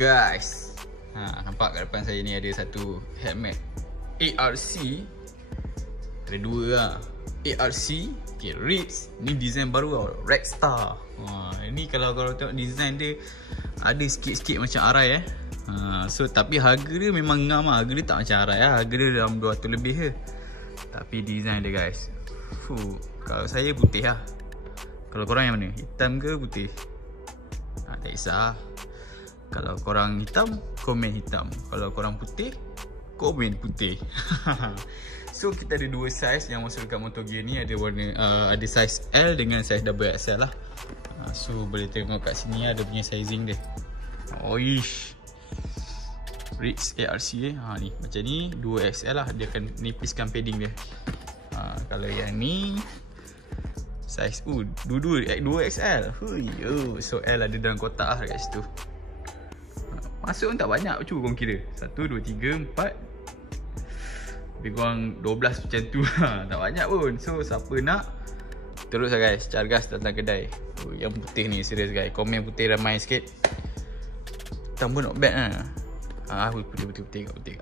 guys, nampak kat depan saya ni ada satu helmet ARC. Ada dua lah, ARC, okay, Ritz. Ni design baru tau, Redstar. Ini kalau korang tengok design dia ada sikit-sikit macam Arai So tapi harga dia memang ngam lah. Harga dia tak macam Arai lah. Harga dia dalam 200 lebih je. Tapi design dia guys, kalau saya putih lah. Kalau korang yang mana? Hitam ke putih? Tak kisah. Kalau korang hitam, komen hitam. Kalau korang putih, komen putih. So kita ada dua size yang masuk dekat Moto Gear ni. Ada warna ada size L dengan size XXL lah. So boleh tengok kat sini ada punya sizing dia. Oish, Ritz ARC ni macam ni 2XL lah. Dia akan nipiskan padding dia. Kalau yang ni size dua-dua 2XL. So L ada dalam kotak lah kat situ. Masuk pun tak banyak. Cuba korang kira 1, 2, 3, 4, lebih kurang 12 macam tu. Tak banyak pun. So siapa nak, terus lah guys, cargas datang kedai. Yang putih ni serius guys, komen putih ramai sikit. Hitam pun not bad lah. Putih.